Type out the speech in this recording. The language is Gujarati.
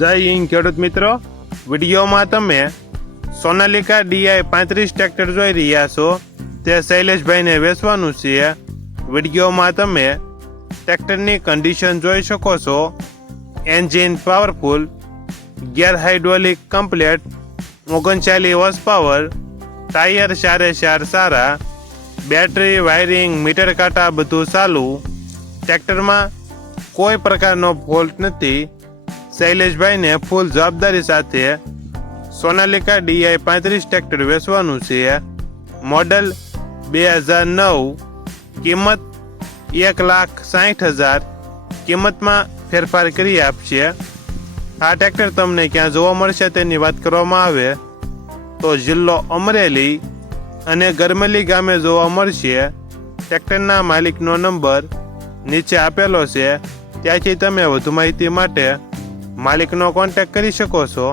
જય હિન્દ ખેડૂત મિત્રો, વિડીયોમાં તમે સોનાલિકા DI 35 ટ્રેક્ટર જોઈ રહ્યા છો. તે શૈલેષભાઈને વેચવાનું છે. વિડીયોમાં તમે ટ્રેક્ટરની કન્ડિશન જોઈ શકો છો. Engine powerful, gear hydraulic complete, 39 horse power, tyre 4 સારા, બેટરી, વાયરિંગ, મીટર કાંટા બધું ચાલુ. ટ્રેક્ટરમાં કોઈ પ્રકારનો ફોલ્ટ નથી. શૈલેષભાઈને ફૂલ જવાબદારી સાથે સોનાલિકા DI 35 ટ્રેક્ટર વેચવાનું છે. મોડલ 2009, કિંમત 1,60,000. કિંમતમાં ફેરફાર કરી આપશે. આ ટ્રેક્ટર તમને ક્યાં જોવા મળશે તેની વાત કરવામાં આવે તો જિલ્લો અમરેલી અને ગરમેલી ગામે જોવા મળશે. ટ્રેક્ટરના માલિકનો નંબર નીચે આપેલો છે, ત્યાંથી તમે વધુ માહિતી માટે માલિકનો કોન્ટેક્ટ કરી શકો છો.